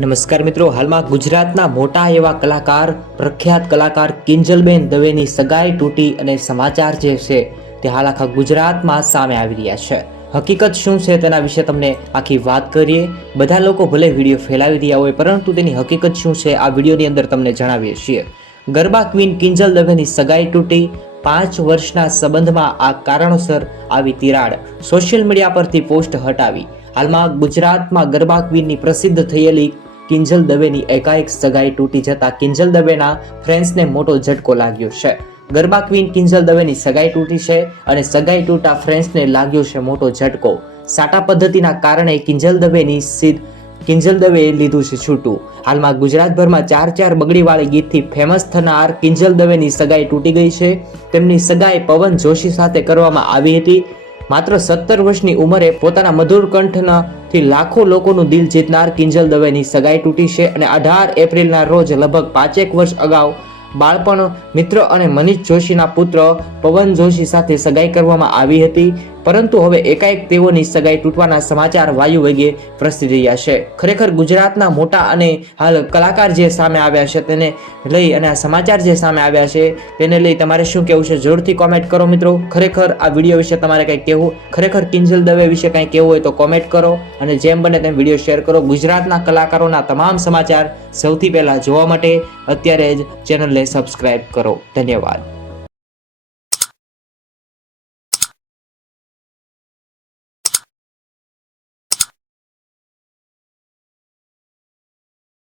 નમસ્કાર મિત્રો, હાલમાં ગુજરાતના મોટા એવા કલાકાર, પ્રખ્યાત કલાકાર કિંજલબેન દવેની સગાઈ તૂટી અને સમાચાર જે છે તે હાલ આખા ગુજરાતમાં સામે આવી રહ્યા છે. હકીકત શું છે તેના વિશે તમને આખી વાત કરીએ. બધા લોકો ભલે વિડીયો ફેલાવી રહ્યા હોય, પરંતુ તેની હકીકત શું છે આ વિડીયોની અંદર તમને જણાવીએ છીએ. ગરબા ક્વીન કિંજલ દવેની સગાઈ તૂટી. 5 વર્ષના સંબંધમાં આ કારણોસર આવી તિરાડ. સોશિયલ મીડિયા પરથી પોસ્ટ હટાવી. હાલમાં ગુજરાતમાં ગરબા ક્વીનની પ્રસિદ્ધ થયેલી કિંજલ દવેની એકાએક સગાઈ તૂટી જતા કિંજલ દવેના ફ્રેન્ડ્સને મોટો ઝટકો લાગ્યો છે. ગરબા ક્વીન કિંજલ દવેની સગાઈ તૂટી છે અને સગાઈ તૂટા ફ્રેન્ડ્સને લાગ્યો છે મોટો ઝટકો. સાટા પદ્ધતિના કારણે કિંજલ દવેએ લીધું છે છૂટું. હાલમાં ગુજરાતભરમાં 4 બગડીવાળી ગીતથી ફેમસ થનાર કિંજલ દવેની સગાઈ તૂટી ગઈ છે. તેમની સગાઈ પવન જોશી સાથે કરવામાં આવી હતી. માત્ર 17 વર્ષની ઉંમરે પોતાના મધુર કંઠથી લાખો લોકોનું દિલ જીતનાર કિંજલ દવેની સગાઈ તૂટી છે અને 18 એપ્રિલના રોજ લગભગ 5 વર્ષ અગાઉ બાળપણ મિત્ર અને મનીષ જોશીના પુત્ર પવન જોશી સાથે સગાઈ કરવામાં આવી હતી. પરંતુ હવે એકાએક તેઓની સગાઈ તૂટવાના સમાચાર વાયુ વેગે પ્રસરી રહ્યા છે. ખરેખર ગુજરાતના મોટા અને હાલ કલાકાર જે સામે આવ્યા છે તેને લઈ અને આ સમાચાર જે સામે આવ્યા છે તેને લઈ તમારે શું કહેવું છે જરૂરથી કોમેન્ટ કરો મિત્રો. ખરેખર આ વિડીયો વિશે તમારે કંઈ કહેવું, ખરેખર કિંજલ દવે વિશે કંઈ કહેવું હોય તો કોમેન્ટ કરો અને જેમ બને તેમ વિડીયો શેર કરો. ગુજરાતના કલાકારોના તમામ સમાચાર સૌથી પહેલા જોવા માટે અત્યારે જ ચેનલને સબસ્ક્રાઇબ કરો. ધન્યવાદ.